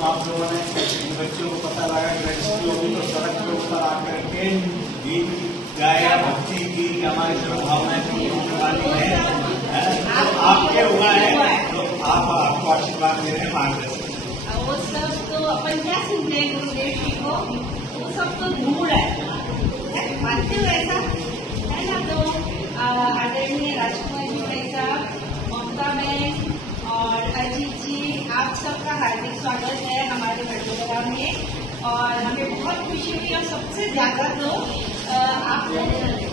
आप लोगों ने बच्चों को पता लगा कि रजिस्ट्री होगी तो सड़क के ऊपर आकर के गीत गाया, भक्ति की हमारी जो भावनाएं थी होने वाली है तो आपके हुआ है तो आप आपको आशीर्वाद दे रहे हैं, मार्गदर्शन। वो सब तो अपन क्या सुनते हैं गुरुदेव जी को, वो सब तो धूल है, मानते हो ऐसा है ना। तो आदरणीय राजकुमार जी कैसा, ममता बहन और अजीत जी, आप सबका हार्दिक स्वागत है हमारे बड़ोदरा में। और हमें बहुत खुशी हुई और सबसे ज्यादा तो आप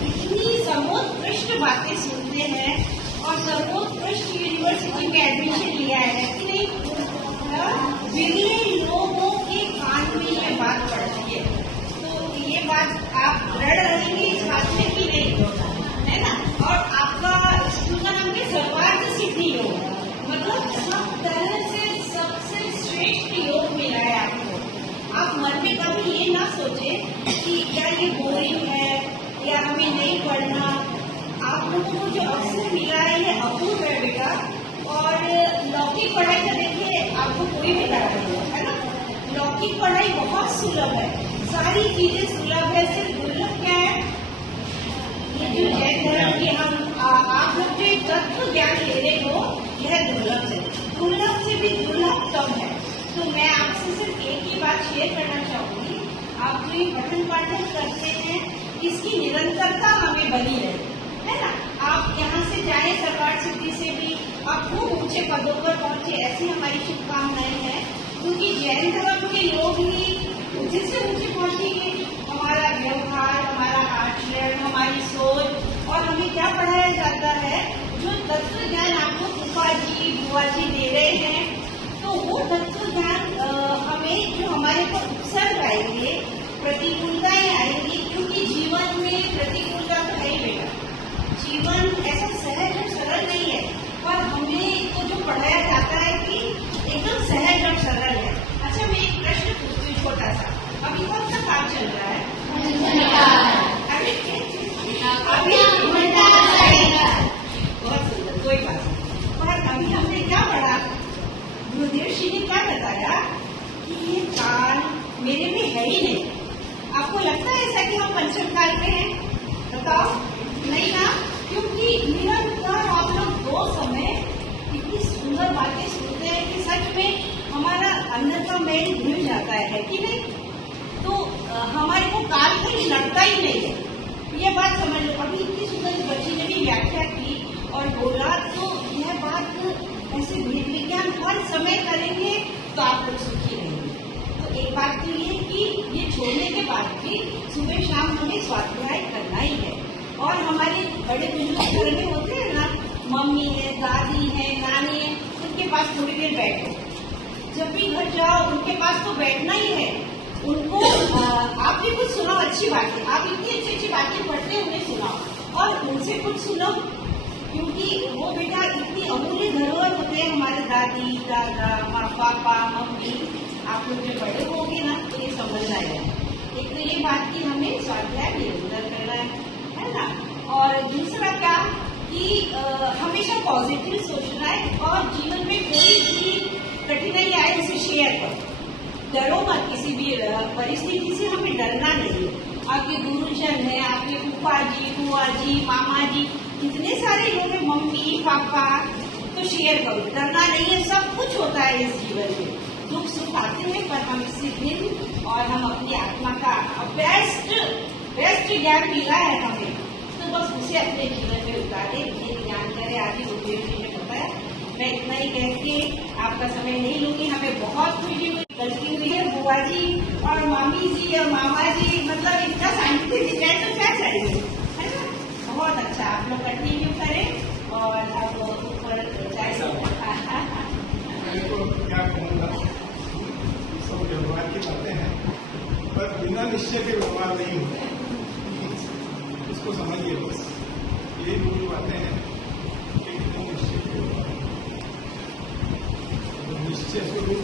इतनी सर्वोत्कृष्ट बातें सुनते हैं और सर्वोत्कृष्ट यूनिवर्सिटी में एडमिशन लिया है कि नहीं। विरले लोगों के कान में ये बात पड़ती है, तो ये बात आप लड़ रहेंगे इस बात में कि नहीं, है ना। और आपका स्कूल का नाम है सर्वार्थ सिद्धि योग, मतलब सब तरह से सबसे श्रेष्ठ योग मिला है आपको। आप मन में कभी ये ना सोचे कि क्या ये बोरिंग है या हमें नहीं पढ़ना। आप लोगों को जो अवसर मिला है ये अपूर्व है बेटा। और लौकिक पढ़ाई का देखिए आपको कोई भी डर नहीं है ना। लौकिक पढ़ाई बहुत सुलभ है, सारी चीजें सुलभ है, सिर्फ दुर्लभ क्या है, ये जो जैन धर्म की आप लोग जो तत्व ज्ञान ले रहे हो यह दुर्लभ है, दुर्लभ से भी दुर्लभतम है। तो मैं आपसे सिर्फ एक ही बात शेयर करना चाहूंगी, आप जो ये पठन पाठन करते हैं इसकी निरंतरता हमें बनी रहे, है ना। आप यहाँ से जाए सर्वार्थ सिद्धि से भी आप खूब ऊंचे पदों पर पहुंचे, ऐसी हमारी शुभकामनाएं हैं। क्योंकि जैन धर्म के लोग ही ऊंचे से ऊंचे पहुंचेंगे। हमारा व्यवहार, हमारा आचरण, हमारी सोच, और हमें क्या पढ़ाया जाता है, जो तत्व ज्ञान आपको फूफा जी बुआ जी दे रहे हैं, तो वो तत्व ज्ञान हमें जो हमारे पर उपसर्ग आएंगे, प्रतिकूलताएं आएंगी, क्योंकि जीवन में प्रतिकूलता तो है ही बेटा। जीवन ऐसा सहज और सरल नहीं है, पर हमें तो जो पढ़ाया जाता है कि एकदम सहज और सरल है। अच्छा, मैं एक प्रश्न पूछती हूँ छोटा सा, अभी कौन सा काम चल रहा है? बहुत सुंदर, कोई बात नहीं। पर अभी हमने क्या पढ़ा, गुरुदेव जी ने क्या बताया कि ये काल मेरे में है ही नहीं। आपको लगता है ऐसा कि हम पंचम काल में हैं? बताओ, नहीं ना। क्योंकि निरंतर आप लोग दो समय इतनी सुंदर बातें सुनते हैं कि सच में हमारा अंदर का मेल घुल जाता है कि नहीं। तो हमारे को काल कहीं लगता ही नहीं है, ये बात समझ लो। अभी इतनी सुंदर बच्ची ने भी व्याख्या की और बोला, तो यह बात ऐसे भेद विज्ञान हर समय करेंगे तो आप लोग सुखी रहेंगे। तो एक बात तो ये कि ये छोड़ने के बाद भी सुबह शाम हमें स्वाध्याय करना ही है। और हमारे बड़े बुजुर्ग घर में होते हैं ना, मम्मी है, दादी है, नानी है, उनके पास थोड़ी देर बैठो। जब भी घर जाओ उनके पास तो बैठना ही है। उनको आप भी कुछ सुनाओ, अच्छी बातें, आप इतनी अच्छी अच्छी बातें पढ़ते हैं उन्हें सुनाओ और उनसे कुछ सुनो, क्योंकि वो बेटा इतनी अमूल्य धरोहर होते हैं हमारे दादी दादा माँ पापा मम्मी। आप लोग जो बड़े होंगे ना तो ये समझ आएगा। एक तो ये बात की हमें स्वाध्याय निरंतर करना है ना। और दूसरा क्या कि हमेशा पॉजिटिव सोचना है और जीवन में कोई भी कठिनाई आए उसे शेयर करो, डरो मत किसी भी परिस्थिति से, हमें डरना नहीं है। आपके गुरुजन है, आपके फूफा जी बुआ जी मामा जी, कितने सारे लोग हैं, मम्मी पापा, तो शेयर करो, डरना नहीं है। सब कुछ होता है इस जीवन में, दुख सुख आते हैं, पर हम इसी दिन और हम अपनी आत्मा का बेस्ट ज्ञान मिला है हमें, तो बस उसे अपने जीवन में उतारे, ये ज्ञान करे। आदि गुरुदेव जी ने बताया। मैं इतना ही कह के आपका समय नहीं लूंगी। हमें बहुत खुशी हुई, गलती हुई है बुआ जी और मामी जी और मामा जी, मतलब इतना साहित्य दिख जाए तो क्या चाहिए, है ना। बहुत अच्छा, आप लोग कंटिन्यू करें और आप ऊपर जाए। क्या कहूँगा, सब व्यवहार की बातें हैं, पर बिना निश्चय के व्यवहार नहीं होता है, इसको समझिए बस। ये मूल बातें हैं कि बिना निश्चय के व्यवहार, निश्चय स्वरूप